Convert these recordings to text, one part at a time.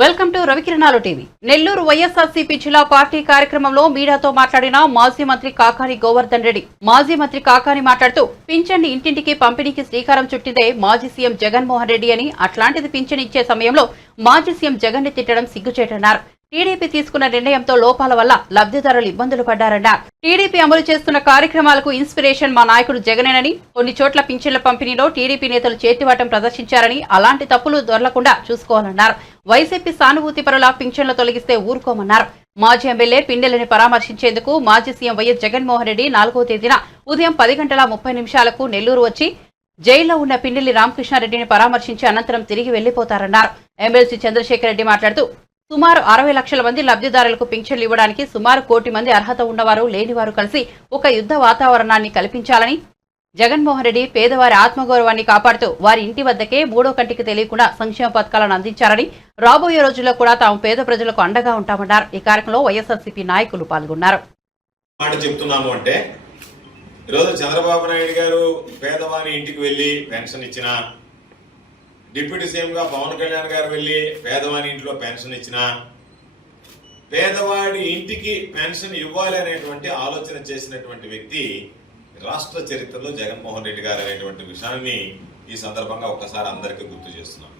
Welcome to రవికిరణాలు TV. Nellore YSRCP జిల్లా party కార్యక్రమంలో మీడియాతో మాట్లాడిన మాజీ మంత్రి కాకాని గోవర్ధన్ రెడ్డి. మాజీ మంత్రి కాకాని మాట్లాడుతూ పింఛన్ని ఇంటింటికి పంపిణీకి శ్రీకారం చుట్టిందే మాజీ సీఎం జగన్మోహన్ రెడ్డి అని అట్లాంటిది పింఛన్ ఇచ్చే సమయంలో మాజీ సీఎం జగన్ని తిట్టడం సిగ్గుచేటన్నారు. టీడీపీ తీసుకున్న నిర్ణయంతో లోపాల వల్ల లబ్ధిదారులు ఇబ్బందులు పడ్డారన్నారు టీడీపీ అమలు చేస్తున్న కార్యక్రమాలకు ఇన్స్పిరేషన్ మా నాయకుడు జగనేనని కొన్ని చోట్ల పింఛన్ల పంపిణీలో టీడీపీ నేతలు చేతివాటం ప్రదర్శించారని అలాంటి తప్పులు దొరలకుండా చూసుకోవాలన్నారు. వైసీపీ సానుభూతి పరుల పింఛన్లు తొలగిస్తే ఊరుకోమన్నారు. మాజీ ఎమ్మెల్యే పిండెలని పరామర్శించేందుకు మాజీ సీఎం వైఎస్ జగన్మోహన్ రెడ్డి నాలుగో తేదీన ఉదయం పది గంటల ముప్పై నిమిషాలకు నెల్లూరు వచ్చి జైల్లో ఉన్న పిండిల్లి రామకృష్ణారెడ్డిని పరామర్శించి అనంతరం తిరిగి వెళ్ళిపోతారన్నారు ఎమ్మెల్సీ చంద్రశేఖర్ రెడ్డి మాట్లాడుతూ సుమారు అరవై లక్షల మంది లబ్ధిదారులకు పింఛన్లు ఇవ్వడానికి సుమారు కోటి మంది అర్హత ఉన్నవారు లేనివారు కలిసి ఒక యుద్ధ వాతావరణాన్ని కల్పించాలని జగన్మోహన్ రెడ్డి పేదవారి ఆత్మగౌరవాన్ని కాపాడుతూ వారి ఇంటి వద్దకే మూడో కంటికి తెలియకుండా సంక్షేమ పథకాలను అందించారని రాబోయే రోజుల్లో కూడా తాము పేద ప్రజలకు అండగా ఉంటామన్నారు. ఈ కార్యక్రమంలో వైఎస్ఆర్సీపీ నాయకులు పాల్గొన్నారు. మాట చెప్తున్నాము అంటే ఈరోజు చంద్రబాబు నాయుడు గారు పేదవారి ఇంటికి వెళ్ళి పెన్షన్ ఇచ్చిన డిప్యూటీ సీఎంగా పవన్ కళ్యాణ్ గారు వెళ్ళి పేదవాని ఇంట్లో పెన్షన్ ఇచ్చిన పేదవాడి ఇంటికి పెన్షన్ ఇవ్వాలి అనేటువంటి ఆలోచన చేసినటువంటి వ్యక్తి రాష్ట్ర చరిత్రలో జగన్మోహన్ రెడ్డి గారు అనేటువంటి విషయాన్ని ఈ సందర్భంగా ఒక్కసారి అందరికీ గుర్తు చేస్తున్నాం.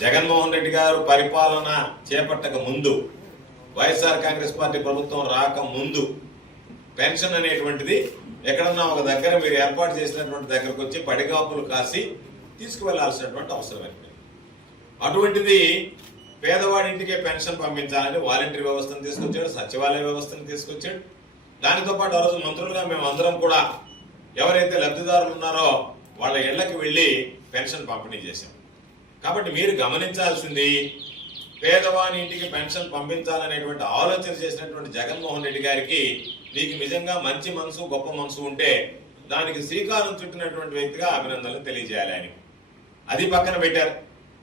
జగన్మోహన్ రెడ్డి గారు పరిపాలన చేపట్టక ముందు వైఎస్ఆర్ కాంగ్రెస్ పార్టీ ప్రభుత్వం రాక ముందు పెన్షన్ అనేటువంటిది ఎక్కడన్నా ఒక దగ్గర మీరు ఏర్పాటు చేసినటువంటి దగ్గరకు వచ్చి పడిగాపులు కాసి తీసుకువెళ్ళాల్సినటువంటి అవసరం ఏర్పడింది. అటువంటిది పేదవాడింటికే పెన్షన్ పంపించాలని వాలంటీర్ వ్యవస్థను తీసుకొచ్చాడు సచివాలయ వ్యవస్థను తీసుకొచ్చాడు. దానితో పాటు ఆ రోజు మంత్రులుగా మేము అందరం కూడా ఎవరైతే లబ్ధిదారులు ఉన్నారో వాళ్ళ ఇళ్ళకు వెళ్ళి పెన్షన్ పంపిణీ చేశాం. కాబట్టి మీరు గమనించాల్సింది పేదవాని ఇంటికి పెన్షన్ పంపించాలనేటువంటి ఆలోచన చేసినటువంటి జగన్మోహన్ రెడ్డి గారికి నీకు నిజంగా మంచి మనసు గొప్ప మనసు ఉంటే దానికి శ్రీకారం చుట్టినటువంటి వ్యక్తిగా అభినందనలు తెలియజేయాలి ఆయనకి. అది పక్కన పెట్టారు.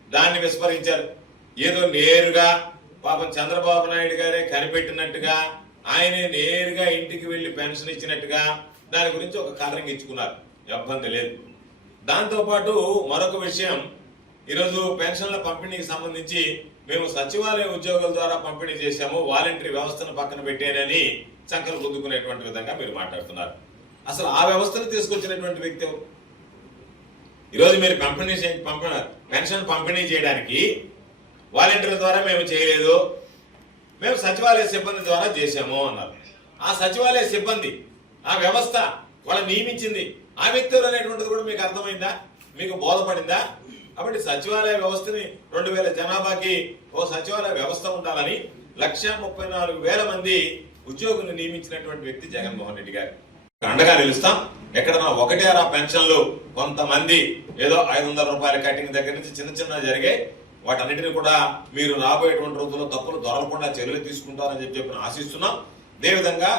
దాన్ని విస్మరించారు. ఏదో నేరుగా పాపం చంద్రబాబు నాయుడు గారే కనిపెట్టినట్టుగా ఆయనే నేరుగా ఇంటికి వెళ్ళి పెన్షన్ ఇచ్చినట్టుగా దాని గురించి ఒక కారణం ఇచ్చుకున్నారు. ఇబ్బంది లేదు. దాంతోపాటు మరొక విషయం. ఈరోజు పెన్షన్ల పంపిణీకి సంబంధించి మేము సచివాలయ ఉద్యోగుల ద్వారా పంపిణీ చేశాము. వాలంటరీ వ్యవస్థను పక్కన పెట్టానని చంకలు గుద్దుకునేటువంటి విధంగా మీరు మాట్లాడుతున్నారు. అసలు ఆ వ్యవస్థను తీసుకొచ్చినటువంటి వ్యక్తి ఈరోజు మీరు పంపిణీ పంప పెన్షన్ పంపిణీ చేయడానికి వాలంటీర్ల ద్వారా మేము చేయలేదు. మేము సచివాలయ సిబ్బంది ద్వారా చేశాము అన్నారు. ఆ సచివాలయ సిబ్బంది ఆ వ్యవస్థ వాళ్ళని నియమించింది. ఆ వ్యక్తులు అనేటువంటిది కూడా మీకు అర్థమైందా? మీకు బోధపడిందా? కాబట్టి సచివాలయ వ్యవస్థని రెండు వేల జనాభాకి ఓ సచివాలయ వ్యవస్థ ఉండాలని లక్ష ముప్పై నాలుగు వేల మంది ఉద్యోగులను నియమించినటువంటి వ్యక్తి జగన్మోహన్ రెడ్డి గారు. అండగా నిలుస్తాం. ఎక్కడన్నా ఒకటే అరా పెన్షన్లు కొంతమంది ఏదో ఐదు వందల రూపాయల కటింగ్ దగ్గర నుంచి చిన్న చిన్న జరిగాయి వాటన్నిటిని కూడా మీరు రాబోయేటువంటి రోజుల్లో తప్పులు దొరకకుండా చర్యలు తీసుకుంటారని చెప్పి చెప్పి ఆశిస్తున్నాం. అదేవిధంగా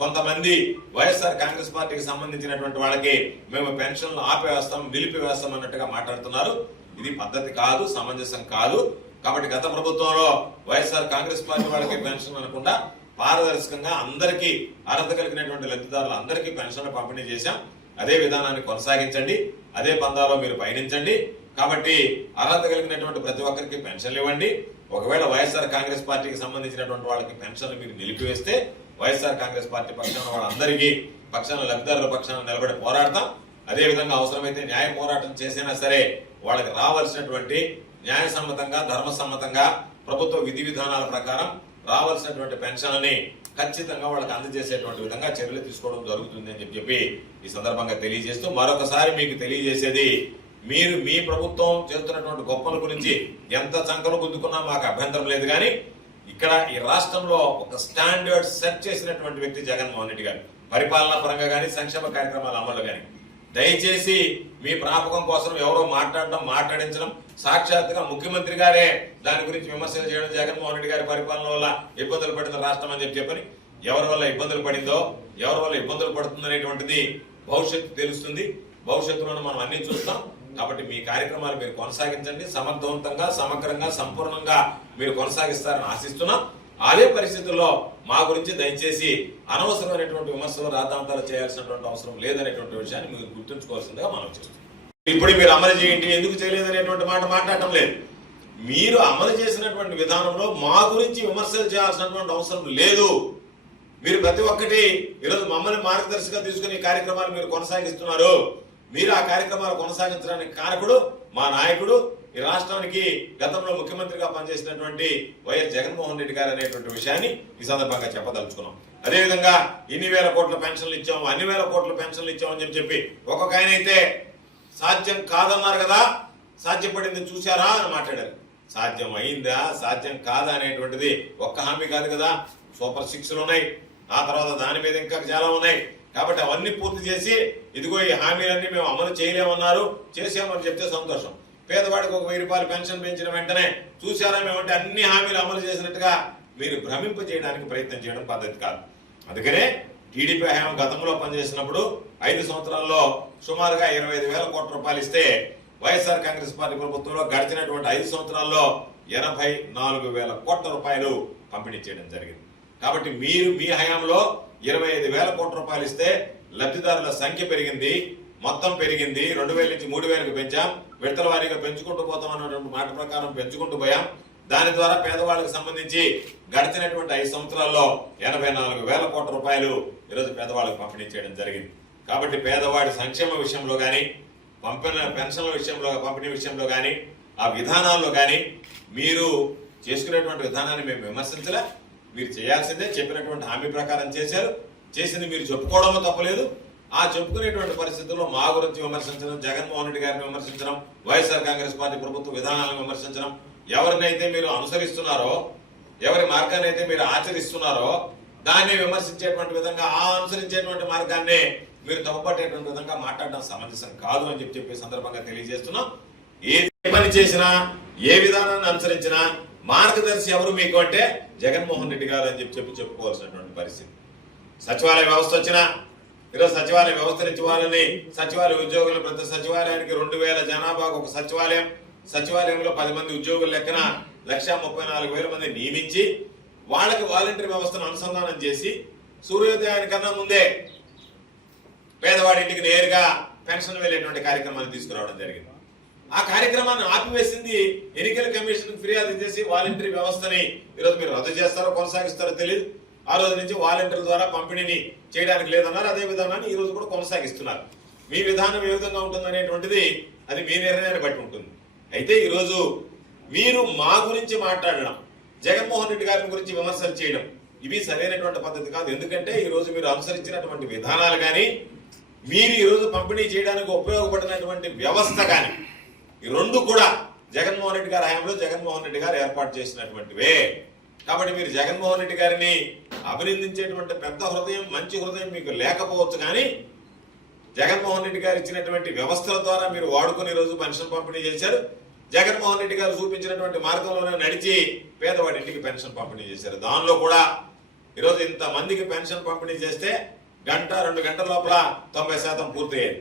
కొంతమంది వైఎస్ఆర్ కాంగ్రెస్ పార్టీకి సంబంధించినటువంటి వాళ్ళకి మేము పెన్షన్లు ఆపేస్తాం నిలిపివేస్తాం అన్నట్టుగా మాట్లాడుతున్నారు. ఇది పద్ధతి కాదు సమంజసం కాదు. కాబట్టి గత ప్రభుత్వంలో వైఎస్ఆర్ కాంగ్రెస్ పార్టీ వాళ్ళకి పెన్షన్ అనకుండా పారదర్శకంగా అందరికీ అర్హత కలిగినటువంటి లబ్ధిదారులు అందరికీ పెన్షన్లు పంపిణీ చేశాం. అదే విధానాన్ని కొనసాగించండి. అదే పందాలో మీరు పయనించండి. కాబట్టి అర్హత కలిగినటువంటి ప్రతి ఒక్కరికి పెన్షన్లు ఇవ్వండి. ఒకవేళ వైఎస్ఆర్ కాంగ్రెస్ పార్టీకి సంబంధించినటువంటి వాళ్ళకి పెన్షన్లు మీరు నిలిపివేస్తే వైఎస్ఆర్ కాంగ్రెస్ పార్టీ పక్షాన వాళ్ళందరికీ పక్షాన లబ్ధిదారుల పక్షాన నిలబడి పోరాడతాం. అదే విధంగా అవసరమైతే న్యాయ పోరాటం చేసినా సరే వాళ్ళకి రావాల్సినటువంటి న్యాయసమ్మతంగా ధర్మసమ్మతంగా ప్రభుత్వ విధి విధానాల ప్రకారం రావాల్సినటువంటి పెన్షన్లని ఖచ్చితంగా వాళ్ళకి అందజేసేటువంటి విధంగా చర్యలు తీసుకోవడం జరుగుతుంది అని చెప్పి చెప్పి ఈ సందర్భంగా తెలియజేస్తూ మరొకసారి మీకు తెలియజేసేది మీరు మీ ప్రభుత్వం చేస్తున్నటువంటి గొప్పల గురించి ఎంత చంకలు గుద్దుకున్నా మాకు అభ్యంతరం లేదు కానీ ఇక్కడ ఈ రాష్ట్రంలో ఒక స్టాండర్డ్ సెట్ చేసినటువంటి వ్యక్తి జగన్మోహన్ రెడ్డి గారు. పరిపాలనా పరంగా కానీ సంక్షేమ కార్యక్రమాల అమలు కానీ. దయచేసి మీ ప్రాపకం కోసం ఎవరో మాట్లాడడం మాట్లాడించడం సాక్షాత్గా ముఖ్యమంత్రి గారే దాని గురించి విమర్శలు చేయడం జగన్మోహన్ రెడ్డి గారి పరిపాలన వల్ల ఇబ్బందులు పడిన రాష్ట్రం అని చెప్పి చెప్పని ఎవరి వల్ల ఇబ్బందులు పడిందో ఎవరి వల్ల ఇబ్బందులు పడుతుంది అనేటువంటిది భవిష్యత్తు తెలుస్తుంది. భవిష్యత్తులో మనం అన్ని చూస్తాం. కాబట్టి మీ కార్యక్రమాలు మీరు కొనసాగించండి. సమర్థవంతంగా సమగ్రంగా సంపూర్ణంగా మీరు కొనసాగిస్తారని ఆశిస్తున్నాం. అదే పరిస్థితుల్లో మా గురించి దయచేసి అనవసరమైనటువంటి విమర్శలు రాద్ధాంతాలు చేయాల్సినటువంటి అవసరం లేదనేటువంటి విషయాన్ని మీరు గుర్తుంచుకోవాల్సిందిగా మనం చేస్తున్నాం. ఇప్పుడు మీరు అమలు చేయండి ఎందుకు చేయలేదనేటువంటి మాట మాట్లాడటం లేదు. మీరు అమలు చేసినటువంటి విధానంలో మా గురించి విమర్శలు చేయాల్సినటువంటి అవసరం లేదు. మీరు ప్రతి ఒక్కటి ఈరోజు మమ్మల్ని మార్గదర్శిగా తీసుకుని కార్యక్రమాలు మీరు కొనసాగిస్తున్నారు. మీరు ఆ కార్యక్రమాలు కొనసాగించడానికి కారకుడు మా నాయకుడు ఈ రాష్ట్రానికి గతంలో ముఖ్యమంత్రిగా పనిచేసినటువంటి వైఎస్ జగన్మోహన్ రెడ్డి గారు అనేటువంటి విషయాన్ని ఈ సందర్భంగా చెప్పదలుచుకున్నాం. అదేవిధంగా ఇన్ని వేల కోట్ల పెన్షన్లు ఇచ్చాము అన్ని వేల కోట్ల పెన్షన్లు ఇచ్చామని చెప్పి చెప్పి ఒక్కొక్క ఆయన అయితే సాధ్యం కాదన్నారు కదా సాధ్యపడింది చూశారా అని మాట్లాడారు. సాధ్యం అయిందా సాధ్యం కాదా అనేటువంటిది ఒక్క హామీ కాదు కదా సూపర్ సిక్స్లు ఉన్నాయి ఆ తర్వాత దాని మీద ఇంకా చాలా ఉన్నాయి. కాబట్టి అవన్నీ పూర్తి చేసి ఇదిగో ఈ హామీలన్నీ మేము అమలు చేయలేమన్నారు చేసామని చెప్తే సంతోషం. పేదవాడికి ఒక వెయ్యి రూపాయలు పెన్షన్ పెంచిన వెంటనే చూసారా మేమంటే అన్ని హామీలు అమలు చేసినట్టుగా మీరు భ్రమింప చేయడానికి ప్రయత్నం చేయడం పద్ధతి కాదు. అందుకనే టీడీపీ హయాం గతంలో పనిచేసినప్పుడు ఐదు సంవత్సరాల్లో సుమారుగా ఇరవై ఐదు వేల కోట్ల రూపాయలు ఇస్తే వైఎస్ఆర్ కాంగ్రెస్ పార్టీ ప్రభుత్వంలో గడిచినటువంటి ఐదు సంవత్సరాల్లో ఎనభై నాలుగు వేల కోట్ల రూపాయలు పంపిణీ చేయడం జరిగింది. కాబట్టి మీరు మీ హయాంలో ఇరవై ఐదు వేల కోట్ల రూపాయలు ఇస్తే లబ్ధిదారుల సంఖ్య పెరిగింది. మొత్తం పెరిగింది. రెండు వేల నుంచి మూడు వేలకు పెంచాం. విడతల వారీగా పెంచుకుంటూ పోతాం అన్నటువంటి మాట ప్రకారం పెంచుకుంటూ పోయాం. దాని ద్వారా పేదవాళ్ళకి సంబంధించి గడిచినటువంటి ఐదు సంవత్సరాల్లో ఎనభై నాలుగు వేల కోట్ల రూపాయలు ఈరోజు పేదవాళ్ళకి పంపిణీ చేయడం జరిగింది. కాబట్టి పేదవాడి సంక్షేమ విషయంలో కానీ పంపిన పెన్షన్ల విషయంలో పంపిణీ విషయంలో కానీ ఆ విధానాల్లో కానీ మీరు చేసుకునేటువంటి విధానాన్ని మేము విమర్శించలే. మీరు చేయాల్సిందే. చెప్పినటువంటి హామీ ప్రకారం చేశారు. చేసింది మీరు చెప్పుకోవడంలో తప్పలేదు. ఆ చెప్పుకునేటువంటి పరిస్థితుల్లో మా గురించి విమర్శించడం జగన్మోహన్ రెడ్డి గారిని విమర్శించడం వైఎస్ఆర్ కాంగ్రెస్ పార్టీ ప్రభుత్వ విధానాలను విమర్శించడం ఎవరినైతే మీరు అనుసరిస్తున్నారో ఎవరి మార్గాన్ని అయితే మీరు ఆచరిస్తున్నారో దాన్ని విమర్శించేటువంటి విధంగా ఆ అనుసరించేటువంటి మార్గాన్ని మీరు తప్పుపట్టేటువంటి విధంగా మాట్లాడడం సమంజసం కాదు అని చెప్పి చెప్పే సందర్భంగా తెలియజేస్తున్నాం. ఏ పని చేసినా ఏ విధానాన్ని అనుసరించినా మార్గదర్శి ఎవరు మీకు అంటే జగన్మోహన్ రెడ్డి గారు అని చెప్పి చెప్పి చెప్పుకోవాల్సినటువంటి పరిస్థితి. సచివాలయ వ్యవస్థ వచ్చినా ఈరోజు సచివాలయ వ్యవస్థ వాళ్ళని సచివాలయ ఉద్యోగులు ప్రతి సచివాలయానికి రెండు వేల జనాభాకు ఒక సచివాలయం. సచివాలయంలో పది మంది ఉద్యోగుల లెక్కన లక్ష ముప్పై నాలుగు వేల మంది నియమించి వాళ్ళకి వాలంటీర్ వ్యవస్థను అనుసంధానం చేసి సూర్యోదయానికన్నా ముందే పేదవాడింటికి నేరుగా పెన్షన్ వెళ్ళేటువంటి కార్యక్రమాన్ని తీసుకురావడం జరిగింది. ఆ కార్యక్రమాన్ని ఆపివేసింది ఎన్నికల కమిషన్ ఫిర్యాదు చేసి వాలంటరీ వ్యవస్థని ఈరోజు మీరు రద్దు చేస్తారో కొనసాగిస్తారో తెలియదు ఆ రోజు నుంచి వాలంటీర్ల ద్వారా పంపిణీని చేయడానికి లేదన్నారు. అదే విధానాన్ని ఈరోజు కూడా కొనసాగిస్తున్నారు. మీ విధానం ఏ విధంగా ఉంటుందనేటువంటిది అది మీ నిర్ణయాన్ని బట్టి ఉంటుంది. అయితే ఈరోజు మీరు మా గురించి మాట్లాడడం జగన్మోహన్ రెడ్డి గారి గురించి విమర్శలు చేయడం ఇవి సరైనటువంటి పద్ధతి కాదు. ఎందుకంటే ఈరోజు మీరు అనుసరించినటువంటి విధానాలు కానీ మీరు ఈరోజు పంపిణీ చేయడానికి ఉపయోగపడినటువంటి వ్యవస్థ కానీ ఈ రెండు కూడా జగన్మోహన్ రెడ్డి గారి హయాంలో జగన్మోహన్ రెడ్డి గారు ఏర్పాటు చేసినటువంటివే. కాబట్టి మీరు జగన్మోహన్ రెడ్డి గారిని అభినందించేటువంటి పెద్ద హృదయం మంచి హృదయం మీకు లేకపోవచ్చు కానీ జగన్మోహన్ రెడ్డి గారు ఇచ్చినటువంటి వ్యవస్థల ద్వారా మీరు వాడుకుని రోజు పెన్షన్ పంపిణీ చేశారు. జగన్మోహన్ రెడ్డి గారు చూపించినటువంటి మార్గంలోనే నడిచి పేదవాడి ఇంటికి పెన్షన్ పంపిణీ చేశారు. దానిలో కూడా ఈరోజు ఇంత మందికి పెన్షన్ పంపిణీ చేస్తే గంట రెండు గంటల లోపల తొంభై శాతం పూర్తయ్యేది.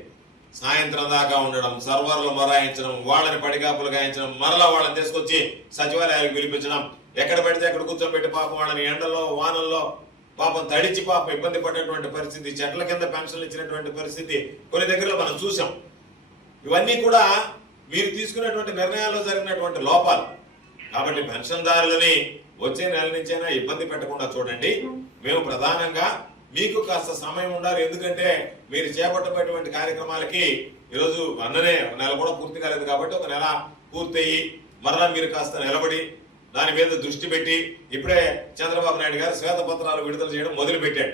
సాయంత్రం దాకా ఉండడం సర్వర్లు మొరాయించడం వాళ్ళని పడిగాపులు గాయించడం మరలా వాళ్ళని తీసుకొచ్చి సచివాలయాలకు పిలిపించడం ఎక్కడ పడితే అక్కడ కూర్చోబెట్టి పాపం వాళ్ళని ఎండలో వానల్లో పాపం తడిచి పాపం ఇబ్బంది పడేటువంటి పరిస్థితి చెట్ల కింద పెన్షన్లు ఇచ్చినటువంటి పరిస్థితి కొన్ని దగ్గరలో మనం చూసాం. ఇవన్నీ కూడా మీరు తీసుకున్నటువంటి నిర్ణయాల్లో జరిగినటువంటి లోపాలు. కాబట్టి పెన్షన్దారులని వచ్చే నెల నుంచైనా ఇబ్బంది పెట్టకుండా చూడండి. మేము ప్రధానంగా మీకు కాస్త సమయం ఉండాలి. ఎందుకంటే మీరు చేపట్టబోయేటువంటి కార్యక్రమాలకి ఈరోజు అన్ననే ఒక నెల కూడా పూర్తి కాలేదు కాబట్టి ఒక నెల పూర్తయి మరలా మీరు కాస్త నిలబడి దాని మీద దృష్టి పెట్టి ఇప్పుడే చంద్రబాబు నాయుడు గారు శ్వేతపత్రాలు విడుదల చేయడం మొదలుపెట్టాడు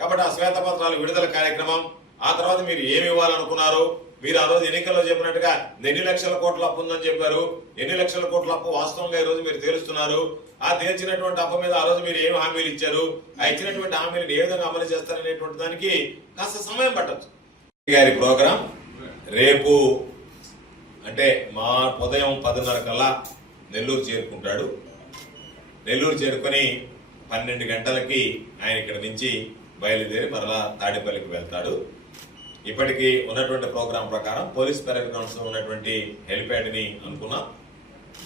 కాబట్టి ఆ శ్వేతపత్రాలు విడుదల కార్యక్రమం ఆ తర్వాత మీరు ఏమి ఇవ్వాలనుకున్నారు మీరు ఆ రోజు ఎన్నికల్లో చెప్పినట్టుగా ఎన్ని లక్షల కోట్ల అప్పు ఉందని చెప్పారు ఎన్ని లక్షల కోట్ల అప్పు వాస్తవంగా ఈ రోజు మీరు తేలుస్తున్నారు ఆ తీర్చినటువంటి అప్పు మీద ఆ రోజు మీరు ఏమి హామీలు ఇచ్చారు ఆ ఇచ్చినటువంటి హామీలను ఏ విధంగా అమలు చేస్తారనేటువంటి దానికి కాస్త సమయం పట్టచ్చు. గారి ప్రోగ్రాం రేపు అంటే మా ఉదయం పదిన్నర కల్లా నెల్లూరు చేరుకుంటాడు. నెల్లూరు చేరుకొని పన్నెండు గంటలకి ఆయన ఇక్కడ నుంచి బయలుదేరి మరలా తాడేపల్లికి వెళ్తాడు. ఇప్పటికీ ఉన్నటువంటి ప్రోగ్రాం ప్రకారం పోలీస్ పెరడ్ గ్రౌండ్స్ ఉన్నటువంటి హెలిప్యాడ్ని అనుకున్నాం.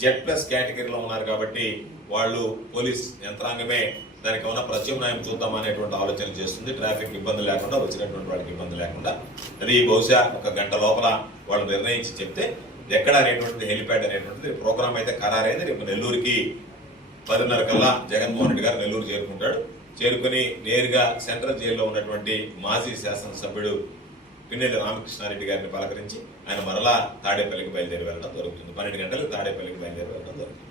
జెడ్ ప్లస్ కేటగిరీలో ఉన్నారు కాబట్టి వాళ్ళు పోలీస్ యంత్రాంగమే దానికి ఏమైనా ప్రత్యామ్నాయం చూద్దాం అనేటువంటి ఆలోచన చేస్తుంది. ట్రాఫిక్ ఇబ్బంది లేకుండా వచ్చినటువంటి వాళ్ళకి ఇబ్బంది లేకుండా. అది బహుశా ఒక గంట లోపల వాళ్ళు నిర్ణయించి చెప్తే ఎక్కడ అనేటువంటిది హెలిప్యాడ్ అనేటువంటిది ప్రోగ్రామ్ అయితే ఖరారైంది. రేపు నెల్లూరుకి పదిన్నర కల్లా జగన్మోహన్ రెడ్డి గారు నెల్లూరు చేరుకుంటాడు. చేరుకుని నేరుగా సెంట్రల్ జైల్లో ఉన్నటువంటి మాజీ శాసనసభ్యుడు పిన్నెల్లి రామకృష్ణారెడ్డి గారిని పలకరించి ఆయన మరలా తాడేపల్లికి బయలుదేరి వెళ్ళడం జరుగుతుంది. పన్నెండు గంటలకు తాడేపల్లికి బయలుదేరి వెళ్ళడం జరుగుతుంది.